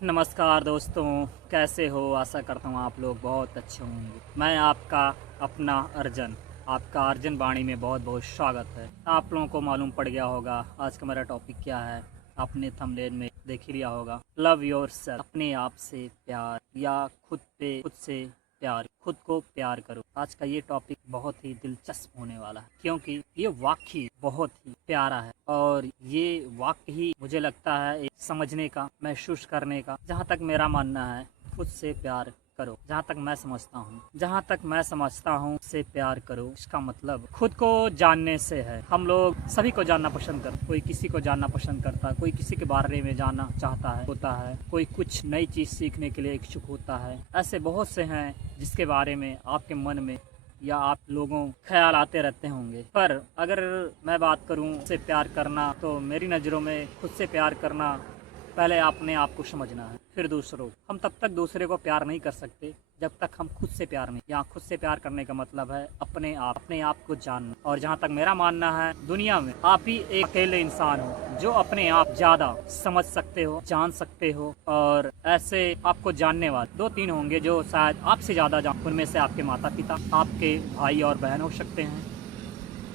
नमस्कार दोस्तों, कैसे हो? आशा करता हूँ आप लोग बहुत अच्छे होंगे। मैं आपका अपना अर्जन, आपका अर्जन वाणी में बहुत बहुत स्वागत है। आप लोगों को मालूम पड़ गया होगा आज का मेरा टॉपिक क्या है। आपने थंबनेल में देख ही लिया होगा, लव योरसेल्फ। अपने आप से प्यार या खुद से प्यार, खुद को प्यार करो। आज का ये टॉपिक बहुत ही दिलचस्प होने वाला है, क्योंकि ये वाक्य बहुत ही प्यारा है और ये वाक्य ही मुझे लगता है एक समझने का, महसूस करने का। जहाँ तक मेरा मानना है, खुद से प्यार करो। जहाँ तक मैं समझता हूँ से प्यार करो, इसका मतलब खुद को जानने से है। हम लोग सभी को जानना पसंद करते, कोई किसी को जानना पसंद करता है, कोई किसी के बारे में जानना चाहता है होता है, कोई कुछ नई चीज सीखने के लिए इच्छुक होता है। ऐसे बहुत से हैं जिसके बारे में आपके मन में या आप लोगों ख्याल आते रहते होंगे। पर अगर मैं बात करूं से प्यार करना, तो मेरी नज़रों में खुद से प्यार करना, पहले अपने आप को समझना है, फिर दूसरों। हम तब तक दूसरे को प्यार नहीं कर सकते जब तक हम खुद से प्यार नहीं। यहाँ खुद से प्यार करने का मतलब है अपने आप को जानना। और जहाँ तक मेरा मानना है, दुनिया में आप ही एक अकेले इंसान हो जो अपने आप ज्यादा समझ सकते हो, जान सकते हो। और ऐसे आपको जानने वाले 2-3 होंगे जो शायद आपसे ज्यादा जान। उनमें से आपके माता पिता, आपके भाई और बहन हो सकते हैं,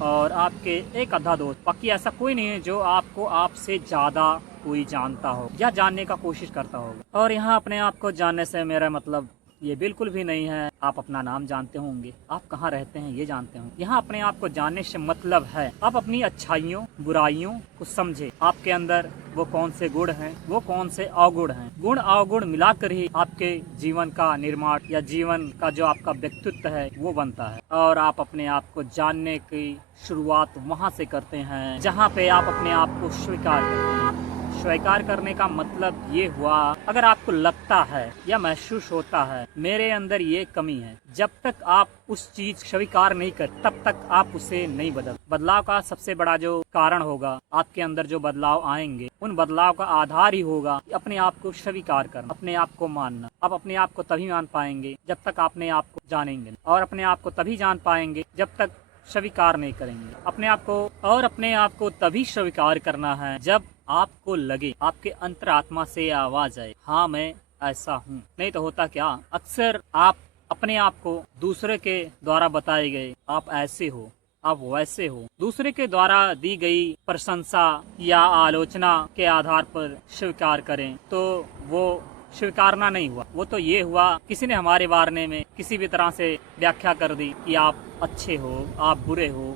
और आपके एक आधा दोस्त। बाकी ऐसा कोई नहीं है जो आपको आपसे ज्यादा कोई जानता हो या जानने का कोशिश करता होगा। और यहाँ अपने आप को जानने से मेरा मतलब ये बिल्कुल भी नहीं है आप अपना नाम जानते होंगे, आप कहाँ रहते हैं ये जानते होंगे। यहाँ अपने आप को जानने से मतलब है आप अपनी अच्छाइयों बुराइयों को समझे। आपके अंदर वो कौन से गुण हैं, वो कौन से अवगुण हैं। गुण अवगुण मिलाकर ही आपके जीवन का निर्माण या जीवन का जो आपका व्यक्तित्व है वो बनता है। और आप अपने आप को जानने की शुरुआत वहाँ से करते हैं जहाँ पे आप अपने आप को स्वीकार करते हैं। स्वीकार करने का मतलब ये हुआ, अगर आपको लगता है या महसूस होता है मेरे अंदर ये कमी है, जब तक आप उस चीज स्वीकार नहीं कर तब तक आप उसे नहीं बदल। बदलाव का सबसे बड़ा जो कारण होगा, आपके अंदर जो बदलाव आएंगे, उन बदलाव का आधार ही होगा अपने आप को स्वीकार करना, अपने आप को मानना। आप अपने आप को तभी मान पाएंगे जब तक अपने आप को जानेंगे, और अपने आप को तभी जान पाएंगे जब तक स्वीकार नहीं करेंगे अपने आप को। और अपने आप को तभी स्वीकार करना है जब आपको लगे, आपके अंतरात्मा से आवाज आए, हाँ मैं ऐसा हूँ। नहीं तो होता क्या, अक्सर आप अपने आप को दूसरे के द्वारा बताए गए आप ऐसे हो, आप वैसे हो, दूसरे के द्वारा दी गई प्रशंसा या आलोचना के आधार पर स्वीकार करें तो वो स्वीकारना नहीं हुआ। वो तो ये हुआ किसी ने हमारे बारे में किसी भी तरह से व्याख्या कर दी कि आप अच्छे हो, आप बुरे हो,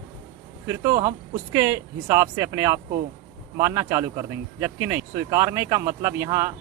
फिर तो हम उसके हिसाब से अपने आप को मानना चालू कर देंगे। जबकि नहीं, स्वीकारने का मतलब यहाँ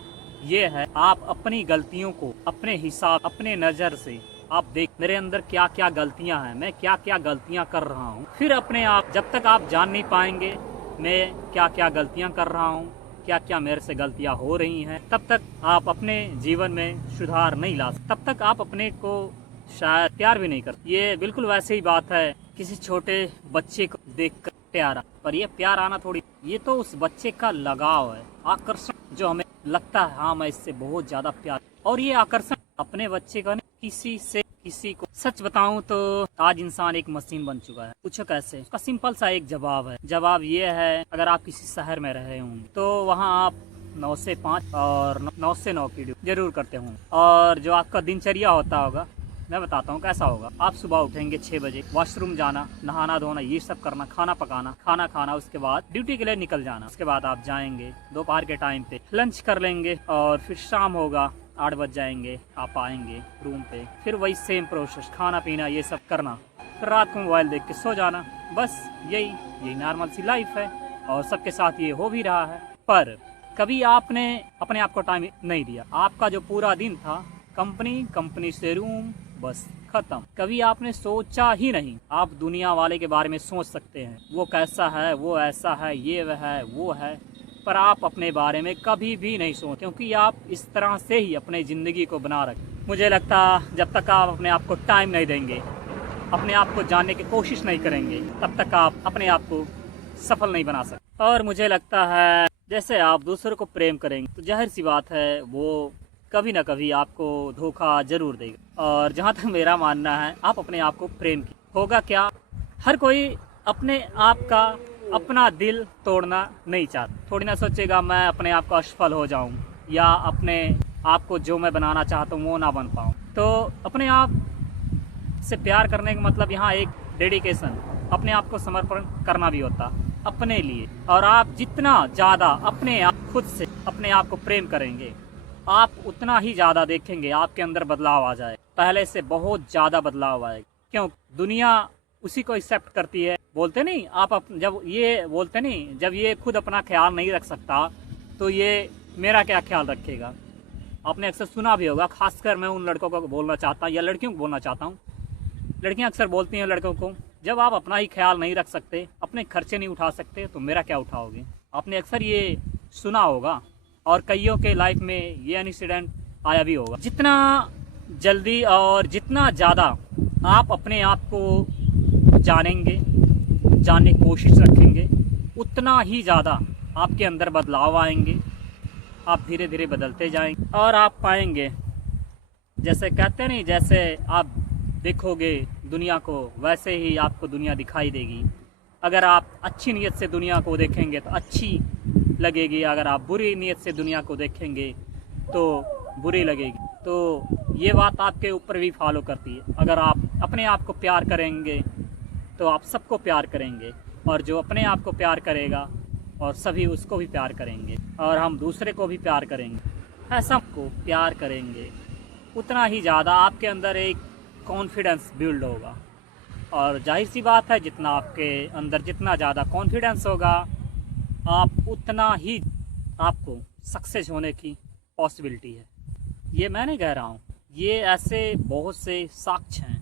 ये है आप अपनी गलतियों को अपने हिसाब, अपने नजर से आप देख, मेरे अंदर क्या क्या गलतियां हैं, मैं क्या क्या गलतियां कर रहा हूँ। फिर अपने आप, जब तक आप जान नहीं पाएंगे मैं क्या क्या गलतियां कर रहा हूँ, क्या क्या मेरे से गलतियां हो रही हैं, तब तक आप अपने जीवन में सुधार नहीं ला सकते। तब तक आप अपने को शायद प्यार भी नहीं करते। ये बिल्कुल वैसे ही बात है किसी छोटे बच्चे को देखकर प्यार, पर ये प्यार आना थोड़ी, ये तो उस बच्चे का लगाव है, आकर्षण, जो हमें लगता है हाँ मैं इससे बहुत ज्यादा प्यार। और ये आकर्षण अपने बच्चे का किसी से किसी को। सच बताऊं तो आज इंसान एक मशीन बन चुका है। पूछो कैसे? उसका सिंपल सा एक जवाब है। जवाब ये है, अगर आप किसी शहर में रहे होंगे तो वहाँ आप 9 से 5 और 9 से 9 की ड्यूटी जरूर करते होंगे। और जो आपका दिनचर्या होता होगा, मैं बताता हूँ कैसा होगा। आप सुबह उठेंगे 6 बजे, वॉशरूम जाना, नहाना धोना, ये सब करना, खाना पकाना, खाना खाना, उसके बाद ड्यूटी के लिए निकल जाना। उसके बाद आप जाएंगे दोपहर के टाइम पे लंच कर लेंगे, और फिर शाम होगा 8 बज जाएंगे, आप आएंगे रूम पे, फिर वही सेम प्रोसेस, खाना पीना ये सब करना, फिर रात को मोबाइल देख के सो जाना। बस यही नॉर्मल सी लाइफ है, और सबके साथ ये हो भी रहा है। पर कभी आपने अपने आप को टाइम नहीं दिया। आपका जो पूरा दिन था कंपनी से रूम, बस खत्म। कभी आपने सोचा ही नहीं। आप दुनिया वाले के बारे में सोच सकते हैं, वो कैसा है, वो ऐसा है, ये वह है, वो है, पर आप अपने बारे में कभी भी नहीं सोचते, क्योंकि आप इस तरह से ही अपने जिंदगी को बना रखे। मुझे लगता जब तक आप अपने आप को टाइम नहीं देंगे, अपने आप को जानने की कोशिश नहीं करेंगे, तब तक आप अपने आप को सफल नहीं बना सकते। और मुझे लगता है जैसे आप दूसरों को प्रेम करेंगे तो जाहिर सी बात है वो कभी ना कभी आपको धोखा जरूर देगा। और जहाँ तक मेरा मानना है, आप अपने आप को प्रेम की, होगा क्या, हर कोई अपने आप का अपना दिल तोड़ना नहीं चाहता। थोड़ी ना सोचेगा मैं अपने आप को असफल हो जाऊं, या अपने आप को जो मैं बनाना चाहता हूँ वो ना बन पाऊँ। तो अपने आप से प्यार करने का मतलब यहाँ एक डेडिकेशन, अपने आप को समर्पण करना भी होता अपने लिए। और आप जितना ज़्यादा अपने आप खुद से अपने आप को प्रेम करेंगे, आप उतना ही ज़्यादा देखेंगे आपके अंदर बदलाव आ जाए, पहले से बहुत ज़्यादा बदलाव आए। क्यों? दुनिया उसी को एक्सेप्ट करती है। बोलते नहीं आप जब ये बोलते नहीं, जब ये खुद अपना ख्याल नहीं रख सकता तो ये मेरा क्या ख्याल रखेगा। आपने अक्सर सुना भी होगा, खासकर मैं उन लड़कों को बोलना चाहता हूँ या लड़कियों को बोलना चाहता हूँ। लड़कियाँ अक्सर बोलती हैं लड़कों को, जब आप अपना ही ख्याल नहीं रख सकते, अपने खर्चे नहीं उठा सकते, तो मेरा क्या उठाओगे। आपने अक्सर ये सुना होगा और कईयों के लाइफ में ये इंसिडेंट आया भी होगा। जितना जल्दी और जितना ज़्यादा आप अपने आप को जानेंगे, जानने की कोशिश रखेंगे, उतना ही ज़्यादा आपके अंदर बदलाव आएंगे। आप धीरे धीरे बदलते जाएंगे और आप पाएंगे, जैसे कहते नहीं, जैसे आप देखोगे दुनिया को वैसे ही आपको दुनिया दिखाई देगी। अगर आप अच्छी नीयत से दुनिया को देखेंगे तो अच्छी लगेगी, अगर आप बुरी नीयत से दुनिया को देखेंगे तो बुरी लगेगी। तो ये बात आपके ऊपर भी फॉलो करती है। अगर आप अपने आप को प्यार करेंगे तो आप सबको प्यार करेंगे, और जो अपने आप को प्यार करेगा और सभी उसको भी प्यार करेंगे, और हम दूसरे को भी प्यार करेंगे। ऐसा को प्यार करेंगे उतना ही ज़्यादा आपके अंदर एक कॉन्फिडेंस बिल्ड होगा। और जाहिर सी बात है, जितना आपके अंदर जितना ज़्यादा कॉन्फिडेंस होगा, आप उतना ही आपको सक्सेस होने की पॉसिबिलिटी है। ये मैं नहीं कह रहा हूँ, ये ऐसे बहुत से साक्ष्य हैं